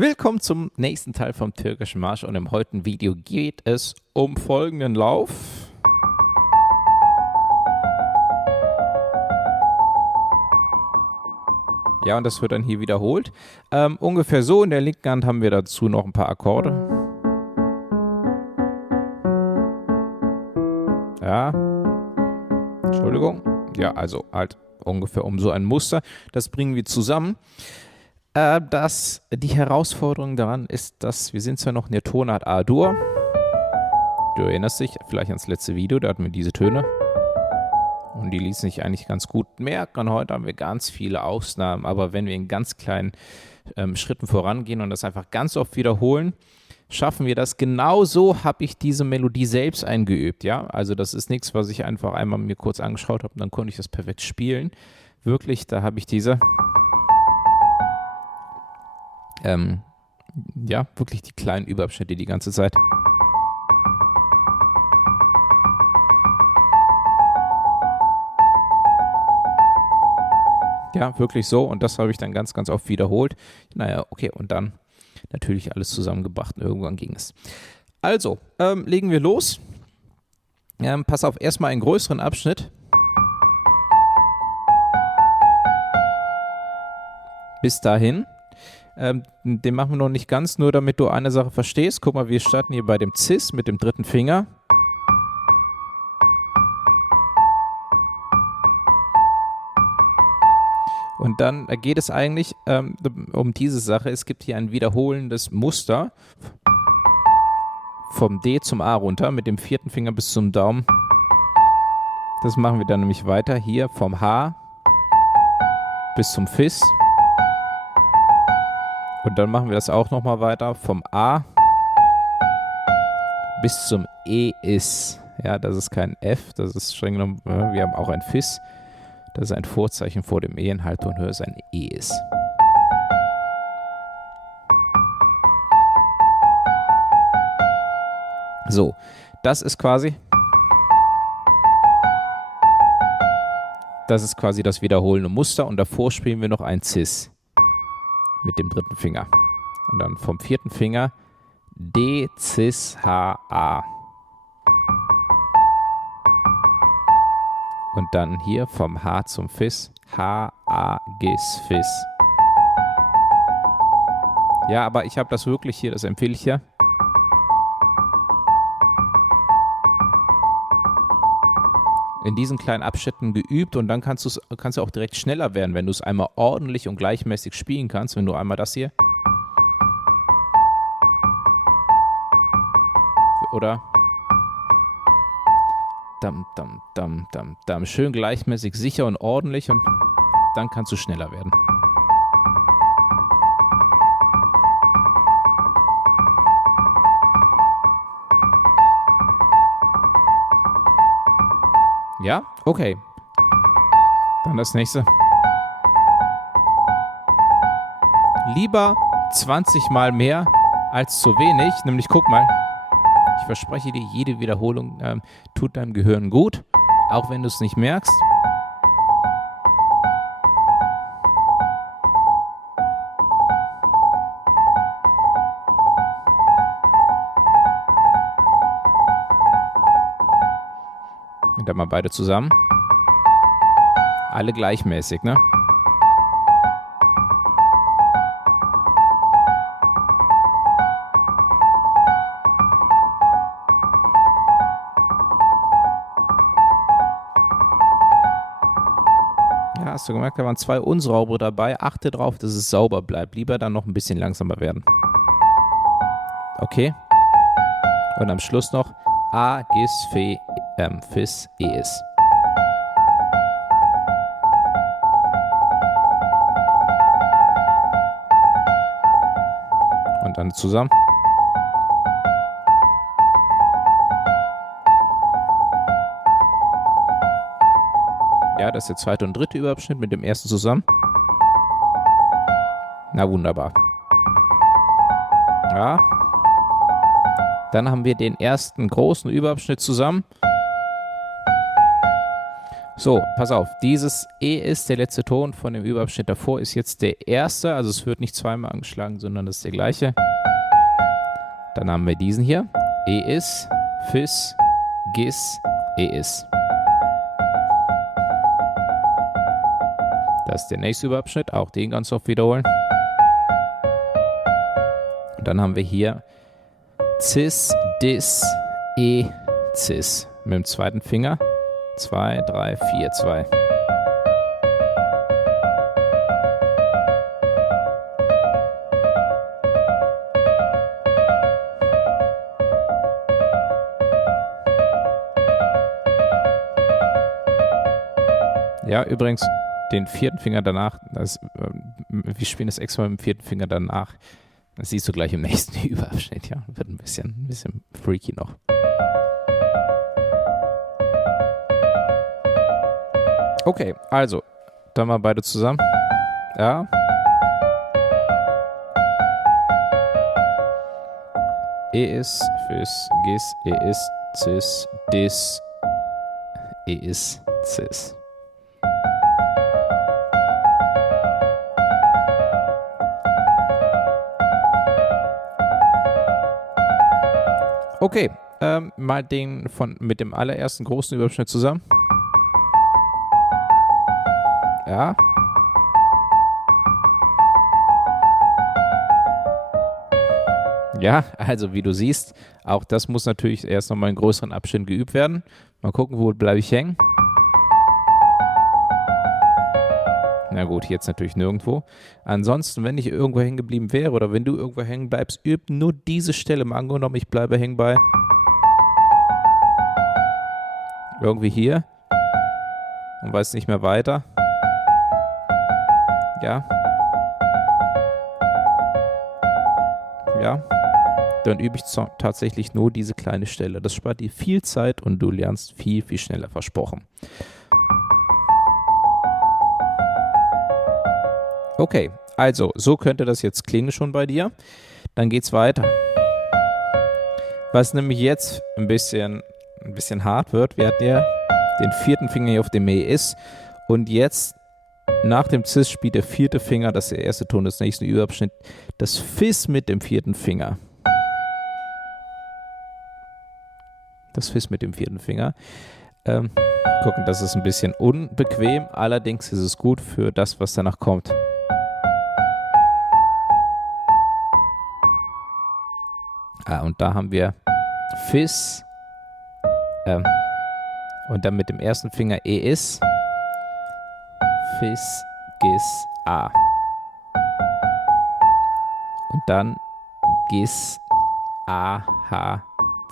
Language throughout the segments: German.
Willkommen zum nächsten Teil vom Türkischen Marsch und im heutigen Video geht es um folgenden Lauf. Ja, und das wird dann hier wiederholt. Ungefähr so, in der linken Hand haben wir dazu noch ein paar Akkorde. Ja, Entschuldigung. Ja, also halt ungefähr um so ein Muster. Das bringen wir zusammen. Die Herausforderung daran ist, dass wir sind zwar noch in der Tonart A-Dur. Du erinnerst dich vielleicht ans letzte Video, da hatten wir diese Töne. Und die ließen sich eigentlich ganz gut merken. Und heute haben wir ganz viele Ausnahmen. Aber wenn wir in ganz kleinen Schritten vorangehen und das einfach ganz oft wiederholen, schaffen wir das. Genauso habe ich diese Melodie selbst eingeübt. Ja? Also das ist nichts, was ich einfach einmal mir kurz angeschaut habe und dann konnte ich das perfekt spielen. Wirklich, da habe ich diese... ja, wirklich die kleinen Überabschnitte die ganze Zeit. Ja, wirklich so. Und das habe ich dann ganz, ganz oft wiederholt. Naja, okay. Und dann natürlich alles zusammengebracht und irgendwann ging es. Also, legen wir los. Pass auf, erstmal einen größeren Abschnitt. Bis dahin. Den machen wir noch nicht ganz, nur damit du eine Sache verstehst. Guck mal, wir starten hier bei dem Cis mit dem dritten Finger. Und dann geht es eigentlich um diese Sache. Es gibt hier ein wiederholendes Muster vom D zum A runter mit dem vierten Finger bis zum Daumen. Das machen wir dann nämlich weiter hier vom H bis zum Fis. Und dann machen wir das auch nochmal weiter vom A bis zum E-Is. Ja, das ist kein F, das ist streng genommen, wir haben auch ein Fis. Das ist ein Vorzeichen vor dem E in Halbtonhöhe, ist ein E-Is. So, das ist quasi das wiederholende Muster und davor spielen wir noch ein Cis. Mit dem dritten Finger. Und dann vom vierten Finger D, Cis, H, A. Und dann hier vom H zum Fis H, A, Gis, Fis. Ja, aber ich habe das wirklich hier, das empfehle ich ja. In diesen kleinen Abschnitten geübt und dann kannst du auch direkt schneller werden, wenn du es einmal ordentlich und gleichmäßig spielen kannst, wenn du einmal das hier oder dam, dam, dam, dam, dam, schön gleichmäßig, sicher und ordentlich und dann kannst du schneller werden. Ja? Okay. Dann das nächste. Lieber 20 Mal mehr als zu wenig. Nämlich, guck mal, ich verspreche dir, jede Wiederholung tut deinem Gehirn gut, auch wenn du es nicht merkst. Und dann mal beide zusammen. Alle gleichmäßig, ne? Ja, hast du gemerkt, da waren zwei unsaubere dabei. Achte drauf, dass es sauber bleibt. Lieber dann noch ein bisschen langsamer werden. Okay? Und am Schluss noch A, Gis, Fe, Fis, E-Is. Und dann zusammen. Ja, das ist der zweite und dritte Überabschnitt mit dem ersten zusammen. Na wunderbar. Ja. Dann haben wir den ersten großen Überabschnitt zusammen. So, pass auf. Dieses E ist der letzte Ton von dem Überabschnitt davor, ist jetzt der erste. Also es wird nicht zweimal angeschlagen, sondern das ist der gleiche. Dann haben wir diesen hier. E ist, Fis, Gis, E ist. Das ist der nächste Überabschnitt. Auch den ganz oft wiederholen. Und dann haben wir hier Cis, Dis, E, Cis. Mit dem zweiten Finger. 2, 3, 4, 2. Ja, übrigens, den vierten Finger danach, wir spielen das extra mit dem vierten Finger danach. Das siehst du gleich im nächsten Überabschnitt, ja. Wird ein bisschen freaky noch. Okay, also, dann mal beide zusammen. Ja. E ist, Fis, Gis, E ist, Cis, Dis, E ist, Cis. Okay, mal den mit dem allerersten großen Überschnitt zusammen. Ja. Ja, also wie du siehst, auch das muss natürlich erst nochmal in größeren Abständen geübt werden. Mal gucken, wo bleibe ich hängen. Na gut, jetzt natürlich nirgendwo. Ansonsten, wenn ich irgendwo hängen geblieben wäre oder wenn du irgendwo hängen bleibst, üb nur diese Stelle. Mal angenommen, ich bleibe hängen bei irgendwie hier und weiß nicht mehr weiter. Ja. Ja. Dann übe ich tatsächlich nur diese kleine Stelle. Das spart dir viel Zeit und du lernst viel, viel schneller, versprochen. Okay, also so könnte das jetzt klingen schon bei dir. Dann geht's weiter. Was nämlich jetzt ein bisschen hart wird, wir hatten ja den vierten Finger hier auf dem E ist und jetzt nach dem Cis spielt der vierte Finger, das ist der erste Ton des nächsten Überabschnitts, das Fis mit dem vierten Finger. Das Fis mit dem vierten Finger. Gucken, das ist ein bisschen unbequem, allerdings ist es gut für das, was danach kommt. Und da haben wir Fis und dann mit dem ersten Finger E ist Fis, Gis, A. Und dann Gis, A, H,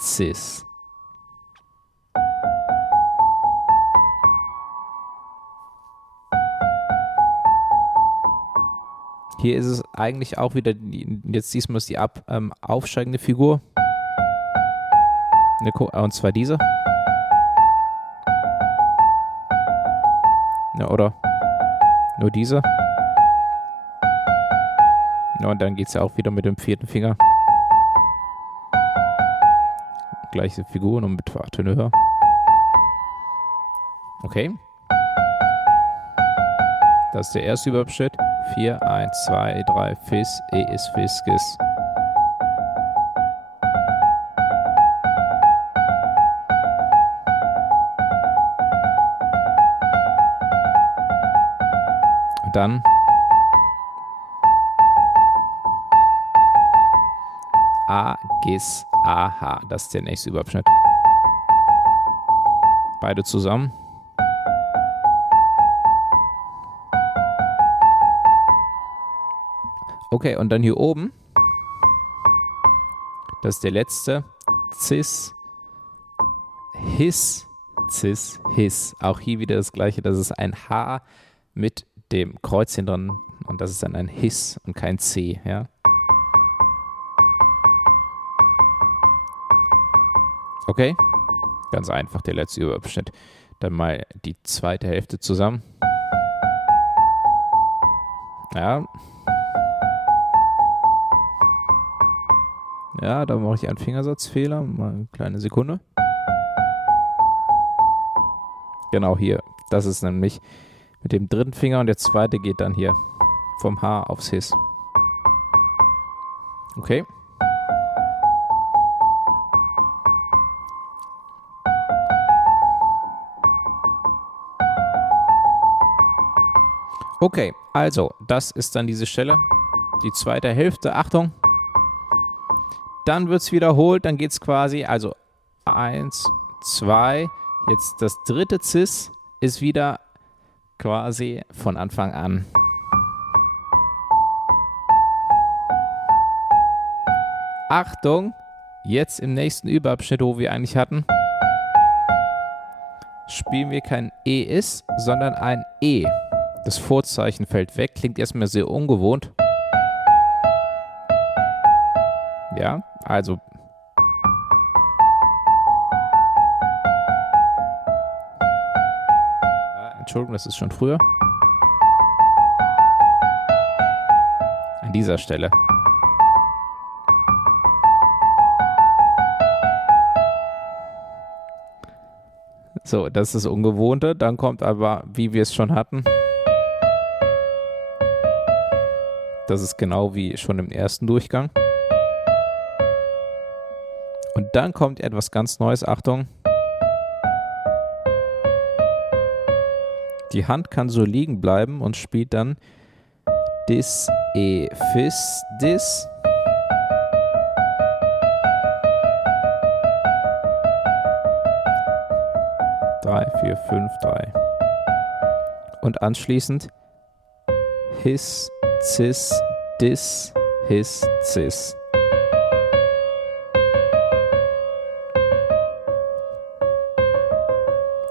Cis. Hier ist es eigentlich auch wieder, jetzt diesmal ist die aufsteigende Figur. Und zwar diese. Ja, oder nur diese. Ja, und dann geht es ja auch wieder mit dem vierten Finger. Gleiche Figur, nur mit Töne höher. Okay. Das ist der erste Überabschnitt. 4, 1, 2, 3, Fis, E ist Fis, Gis. Und dann A, Gis, A, H. Das ist der nächste Überabschnitt. Beide zusammen. Okay, und dann hier oben, das ist der letzte, Cis, His, Cis, His. Auch hier wieder das gleiche, das ist ein H mit dem Kreuzchen dran und das ist dann ein His und kein C, ja. Okay, ganz einfach der letzte Überabschnitt. Dann mal die zweite Hälfte zusammen. Ja. Ja, da mache ich einen Fingersatzfehler. Mal eine kleine Sekunde. Genau hier. Das ist nämlich mit dem dritten Finger und der zweite geht dann hier vom H aufs His. Okay. Okay, also das ist dann diese Stelle. Die zweite Hälfte, Achtung. Dann wird es wiederholt, dann geht es quasi, also 1, 2, jetzt das dritte Cis ist wieder quasi von Anfang an. Achtung, jetzt im nächsten Überabschnitt, wo wir eigentlich hatten, spielen wir kein E-Is, sondern ein E. Das Vorzeichen fällt weg, klingt erstmal sehr ungewohnt. Ja, also Entschuldigung, das ist schon früher. An dieser Stelle. So, das ist das Ungewohnte. Dann kommt aber, wie wir es schon hatten. Das ist genau wie schon im ersten Durchgang. Und dann kommt etwas ganz Neues. Achtung. Die Hand kann so liegen bleiben und spielt dann Dis, E, Fis, Dis. Drei, 4, 5, 3. Und anschließend His, Cis, Dis, His, Cis.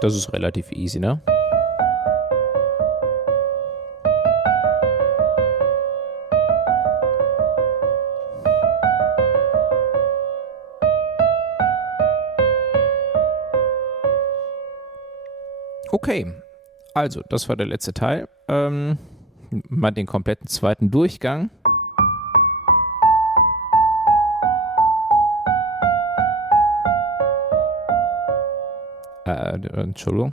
Das ist relativ easy, ne? Okay, also das war der letzte Teil. Mal den kompletten zweiten Durchgang. Entschuldigung.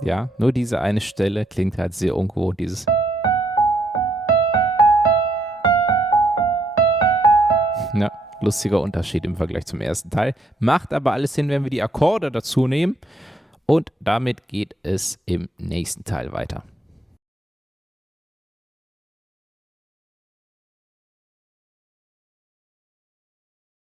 Ja, nur diese eine Stelle klingt halt sehr ungewohnt, dieses. Ja, lustiger Unterschied im Vergleich zum ersten Teil. Macht aber alles Sinn, wenn wir die Akkorde dazu nehmen. Und damit geht es im nächsten Teil weiter.